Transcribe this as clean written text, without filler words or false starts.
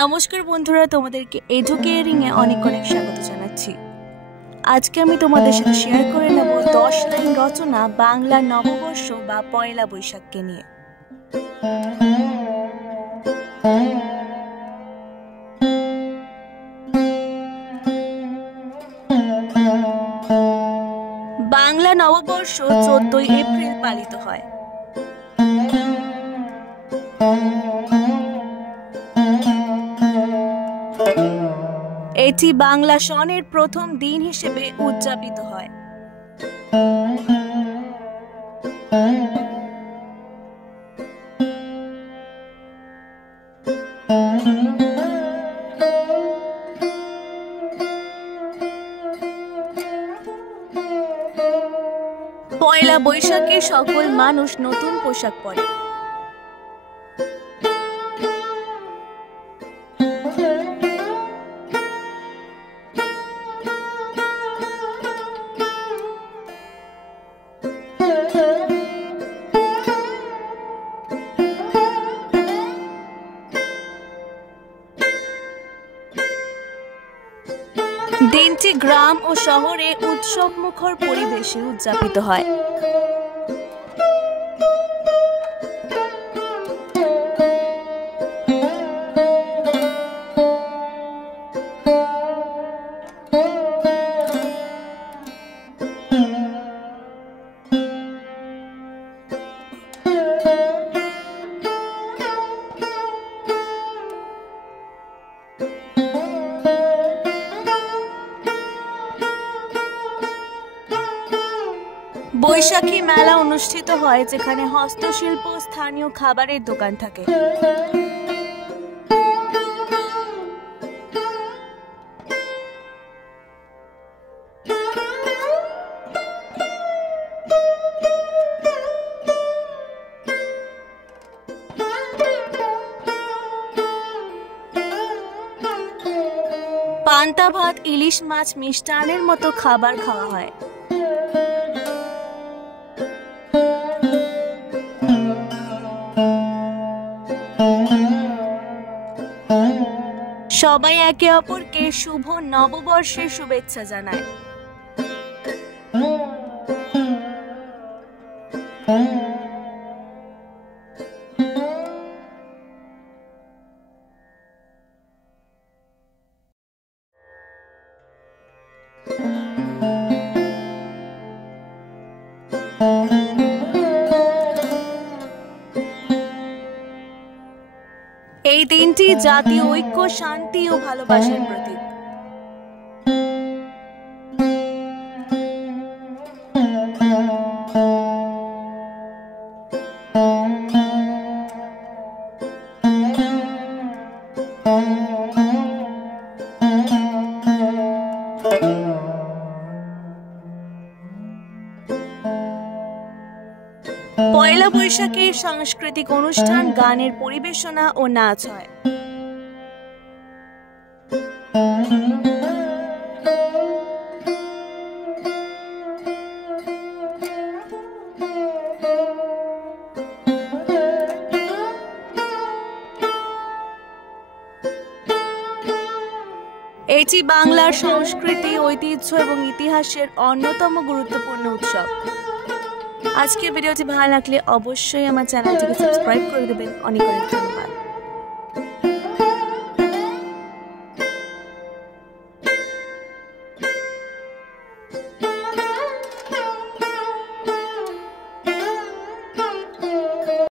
নমস্কার বন্ধুরা, তোমাদেরকে এডুকেয়ারিং এ অনেক অনেক স্বাগত জানাচ্ছি। আজকে আমি তোমাদের সাথে শেয়ার করে নেব 10 লাইন রচনা বাংলা নববর্ষ বা পয়লা বৈশাখকে নিয়ে। বাংলা নববর্ষ 14 এপ্রিল পালিত হয়। এটি বাংলা সনের প্রথম দিন হিসেবে উদযাপিত হয়। পয়লা বৈশাখে সকল মানুষ নতুন পোশাক পরে। দিনটি গ্রাম ও শহরে উৎসবমুখর পরিবেশে উদযাপিত হয়। বৈশাখী মেলা অনুষ্ঠিত হয়, যেখানে হস্তশিল্প, স্থানীয় খাবারের দোকান থাকে। পান্তা ভাত, ইলিশ মাছ, মিষ্টান্নের মতো খাবার খাওয়া হয়। সবাই একে অপরকে শুভ নববর্ষের শুভেচ্ছা জানায়। এই দিনটি জাতীয় ঐক্য, শান্তি ও ভালোবাসার প্রতীক। পয়লা বৈশাখে সাংস্কৃতিক অনুষ্ঠান, গানের পরিবেশনা ও নাচ হয়। এটি বাংলার সংস্কৃতি, ঐতিহ্য এবং ইতিহাসের অন্যতম গুরুত্বপূর্ণ উৎসব। আজকের ভিডিওটি ভালো লাগলে অবশ্যই আমার চ্যানেলটিকে সাবস্ক্রাইব করে দেবেন। অনেক অনেক ধন্যবাদ।